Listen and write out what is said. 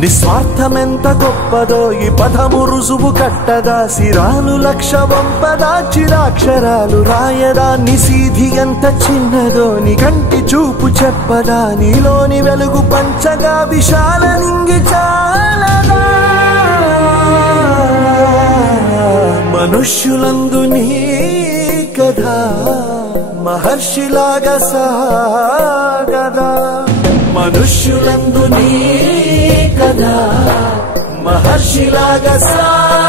నిస్వార్థమెంత గొప్పదో ఈ పదము రుజువు కట్టదా సిరాలు లక్ష వంపదా చిరాక్షరాలు రాయదా నిసీధి ఎంత చిన్నదో నీ కంటి చూపు చెప్పదా నీలోని వెలుగు పంచగా విశాల నింగి చాలదా మనుష్యులందు నీ కథ మహర్షిలాగా సాగదా మనుష్యులందు నీ కథ మహర్షిలాగా సాగదా